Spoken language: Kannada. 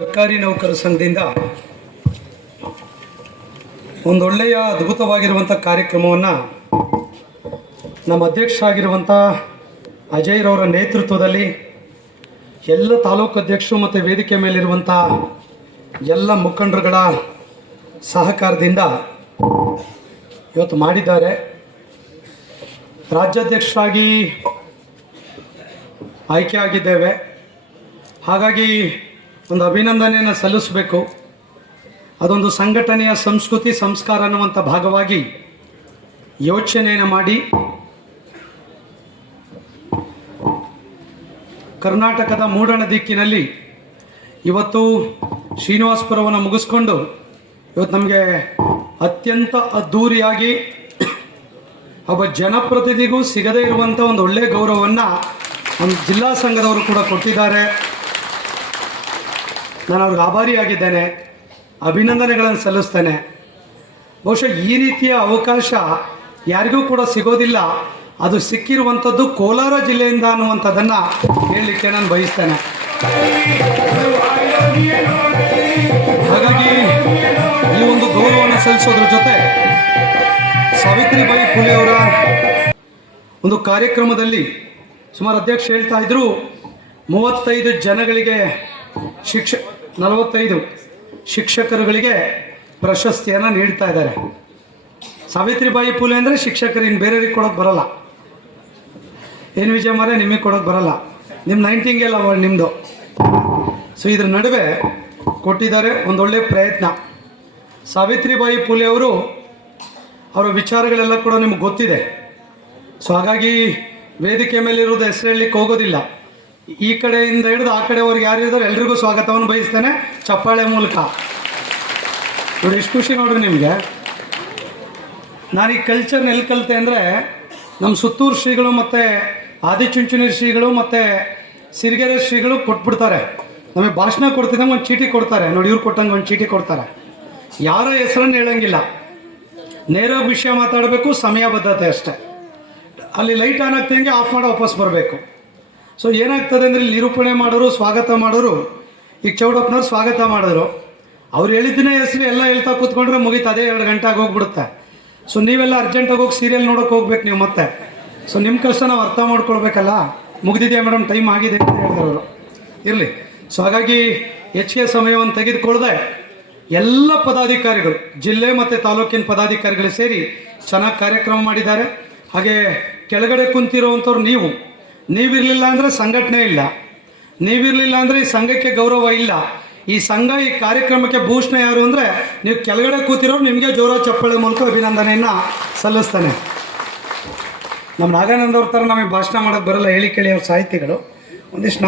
ಸರ್ಕಾರಿ ನೌಕರ ಸಂಘದಿಂದ ಒಂದೊಳ್ಳೆಯ ಅದ್ಭುತವಾಗಿರುವಂಥ ಕಾರ್ಯಕ್ರಮವನ್ನು ನಮ್ಮ ಅಧ್ಯಕ್ಷ ಅಜಯ್ ಅಜಯ್ರವರ ನೇತೃತ್ವದಲ್ಲಿ ಎಲ್ಲ ತಾಲೂಕು ಅಧ್ಯಕ್ಷರು ಮತ್ತು ವೇದಿಕೆ ಮೇಲಿರುವಂಥ ಎಲ್ಲ ಮುಖಂಡರುಗಳ ಸಹಕಾರದಿಂದ ಇವತ್ತು ಮಾಡಿದ್ದಾರೆ. ರಾಜ್ಯಾಧ್ಯಕ್ಷರಾಗಿ ಆಯ್ಕೆ ಆಗಿದ್ದೇವೆ. ಹಾಗಾಗಿ ಒಂದು ಅಭಿನಂದನೆಯನ್ನು ಸಲ್ಲಿಸಬೇಕು. ಅದೊಂದು ಸಂಘಟನೆಯ ಸಂಸ್ಕೃತಿ, ಸಂಸ್ಕಾರ ಅನ್ನುವಂಥ ಭಾಗವಾಗಿ ಯೋಚನೆಯನ್ನು ಮಾಡಿ. ಕರ್ನಾಟಕದ ಮೂಡಣ ದಿಕ್ಕಿನಲ್ಲಿ ಇವತ್ತು ಶ್ರೀನಿವಾಸಪುರವನ್ನು ಮುಗಿಸ್ಕೊಂಡು ಇವತ್ತು ನಮಗೆ ಅತ್ಯಂತ ಅದ್ಧೂರಿಯಾಗಿ ಒಬ್ಬ ಜನಪ್ರತಿನಿಧಿಗೂ ಸಿಗದೇ ಇರುವಂಥ ಒಂದು ಒಳ್ಳೆಯ ಗೌರವವನ್ನು ನಮ್ಮ ಜಿಲ್ಲಾ ಸಂಘದವರು ಕೂಡ ಕೊಟ್ಟಿದ್ದಾರೆ. ನಾನು ಅವ್ರಿಗೆ ಆಭಾರಿಯಾಗಿದ್ದೇನೆ ಅಭಿನಂದನೆಗಳನ್ನು ಸಲ್ಲಿಸ್ತೇನೆ. ಬಹುಶಃ ಈ ರೀತಿಯ ಅವಕಾಶ ಯಾರಿಗೂ ಕೂಡ ಸಿಗೋದಿಲ್ಲ. ಅದು ಸಿಕ್ಕಿರುವಂಥದ್ದು ಕೋಲಾರ ಜಿಲ್ಲೆಯಿಂದ ಅನ್ನುವಂಥದ್ದನ್ನು ಹೇಳಲಿಕ್ಕೆ ನಾನು ಬಯಸ್ತೇನೆ. ಹಾಗಾಗಿ ಈ ಒಂದು ಗೌರವವನ್ನು ಸಲ್ಲಿಸೋದ್ರ ಜೊತೆ ಸಾವಿತ್ರಿಬಾಯಿ ಫುಲೆ ಅವರ ಒಂದು ಕಾರ್ಯಕ್ರಮದಲ್ಲಿ ಸುಮಾರು ಅಧ್ಯಕ್ಷ ಹೇಳ್ತಾ ಇದ್ರು, ಮೂವತ್ತೈದು ಜನಗಳಿಗೆ ಶಿಕ್ಷ ನಲವತ್ತೈದು ಶಿಕ್ಷಕರುಗಳಿಗೆ ಪ್ರಶಸ್ತಿಯನ್ನು ನೀಡ್ತಾ ಇದ್ದಾರೆ. ಸಾವಿತ್ರಿಬಾಯಿ ಫುಲೆ ಅಂದರೆ ಶಿಕ್ಷಕರು ಇನ್ನು ಬೇರೆಯವ್ರಿಗೆ ಕೊಡೋಕೆ ಬರಲ್ಲ. ಏನು ವಿಜಯ ಮಾರೆ ನಿಮಗೆ ಕೊಡೋಕೆ ಬರಲ್ಲ. ನಿಮ್ಮ ನೈನ್ಟಿಂಗೆಲ್ಲ ಅವಾರ್ಡ್ ನಿಮ್ಮದು ಸೊ ಇದ್ರ ನಡುವೆ ಕೊಟ್ಟಿದ್ದಾರೆ ಒಂದೊಳ್ಳೆ ಪ್ರಯತ್ನ. ಸಾವಿತ್ರಿಬಾಯಿ ಫುಲೆ ಅವರು ಅವರ ವಿಚಾರಗಳೆಲ್ಲ ಕೂಡ ನಿಮ್ಗೆ ಗೊತ್ತಿದೆ. ಸೊ ಹಾಗಾಗಿ ವೇದಿಕೆ ಮೇಲೆ ಇರೋದು ಹೆಸರು ಹೇಳಲಿಕ್ಕೆ ಹೋಗೋದಿಲ್ಲ. ಈ ಕಡೆಯಿಂದ ಹಿಡಿದು ಆ ಕಡೆವರೆಗೆ ಯಾರು ಇದ್ದಾರೆ? ಎಲ್ರಿಗೂ ಸ್ವಾಗತವನ್ನು ಬಯಸ್ತೇನೆ. ಚಪ್ಪಾಳೆ ಮೂಲಕ. ನೋಡಿ ಎಷ್ಟು ಖುಷಿ ನೋಡ್ರಿ ನಿಮಗೆ. ನಾನು ಈ ಕಲ್ಚರ್ನ ಎಲ್ಲಿ ಕಲಿತೆ ಅಂದರೆ ನಮ್ಮ ಸುತ್ತೂರು ಶ್ರೀಗಳು ಮತ್ತು ಆದಿಚುಂಚುನಿ ಶ್ರೀಗಳು ಮತ್ತು ಸಿರಿಗೆರೆ ಶ್ರೀಗಳು ಕೊಟ್ಬಿಡ್ತಾರೆ. ನಮಗೆ ಭಾಷಣ ಕೊಡ್ತಿದ್ದಂಗೆ ಒಂದು ಚೀಟಿ ಕೊಡ್ತಾರೆ. ನೋಡಿ, ಇವ್ರು ಕೊಟ್ಟಂಗೆ ಒಂದು ಚೀಟಿ ಕೊಡ್ತಾರೆ. ಯಾರ ಹೆಸರನ್ನು ಹೇಳೋಂಗಿಲ್ಲ. ನೇರ ವಿಷಯ ಮಾತಾಡಬೇಕು, ಸಮಯಬದ್ಧತೆ ಅಷ್ಟೇ. ಅಲ್ಲಿ ಲೈಟ್ ಆನ್ ಆಗ್ತಿದ್ದಂಗೆ ಆಫ್ ಮಾಡಿ ವಾಪಸ್ ಬರಬೇಕು. ಸೊ ಏನಾಗ್ತದೆ ಅಂದರೆ ಇಲ್ಲಿ ನಿರೂಪಣೆ ಮಾಡೋರು, ಸ್ವಾಗತ ಮಾಡೋರು ಈಗ ಚೌಡಪ್ಪನವ್ರು ಸ್ವಾಗತ ಮಾಡಿದ್ರು. ಅವ್ರು ಹೇಳಿದ್ದನ್ನೇ ಹೆಸರು ಎಲ್ಲ ಹೇಳ್ತಾ ಕೂತ್ಕೊಂಡ್ರೆ ಮುಗೀತು, ಅದೇ ಎರಡು ಗಂಟೆ ಹೋಗ್ಬಿಡುತ್ತೆ. ಸೊ ನೀವೆಲ್ಲ ಅರ್ಜೆಂಟಾಗಿ ಹೋಗಿ ಸೀರಿಯಲ್ ನೋಡೋಕೆ ಹೋಗ್ಬೇಕು ನೀವು ಮತ್ತೆ. ಸೊ ನಿಮ್ಮ ಕಷ್ಟ ನಾವು ಅರ್ಥ ಮಾಡ್ಕೊಳ್ಬೇಕಲ್ಲ? ಮುಗಿದಿದೆಯಾ ಮೇಡಮ್ ಟೈಮ್ ಆಗಿದೆ ಅಂತ ಹೇಳಿದ್ರು ಇರಲಿ. ಸೊ ಹಾಗಾಗಿ ಹೆಚ್ಚಿಗೆ ಸಮಯವನ್ನು ತೆಗೆದುಕೊಳ್ಳದೆ ಎಲ್ಲ ಪದಾಧಿಕಾರಿಗಳು, ಜಿಲ್ಲೆ ಮತ್ತು ತಾಲೂಕಿನ ಪದಾಧಿಕಾರಿಗಳು ಸೇರಿ ಚೆನ್ನಾಗಿ ಕಾರ್ಯಕ್ರಮ ಮಾಡಿದ್ದಾರೆ. ಹಾಗೆ ಕೆಳಗಡೆ ಕುಂತಿರುವಂಥವ್ರು ನೀವು. ನೀವಿರಲಿಲ್ಲ ಅಂದರೆ ಸಂಘಟನೆ ಇಲ್ಲ. ನೀವಿರಲಿಲ್ಲ ಅಂದರೆ ಈ ಸಂಘಕ್ಕೆ ಗೌರವ ಇಲ್ಲ. ಈ ಸಂಘ ಈ ಕಾರ್ಯಕ್ರಮಕ್ಕೆ ಭೂಷಣ ಯಾರು ಅಂದರೆ ನೀವು ಕೆಳಗಡೆ ಕೂತಿರೋರು ನಿಮಗೆ ಜೋರ ಚಪ್ಪಳೆ ಮೂಲಕ ಅಭಿನಂದನೆಯನ್ನು ಸಲ್ಲಿಸ್ತಾನೆ. ನಮ್ಮ ನಾಗಾನಂದ ಅವ್ರ ಥರ ನಮಗೆ ಭಾಷಣ ಮಾಡೋಕ್ಕೆ ಬರಲ್ಲ ಹೇಳಿ ಕೇಳಿ ಅವ್ರ ಸಾಹಿತಿಗಳು. ಒಂದಿಷ್ಟು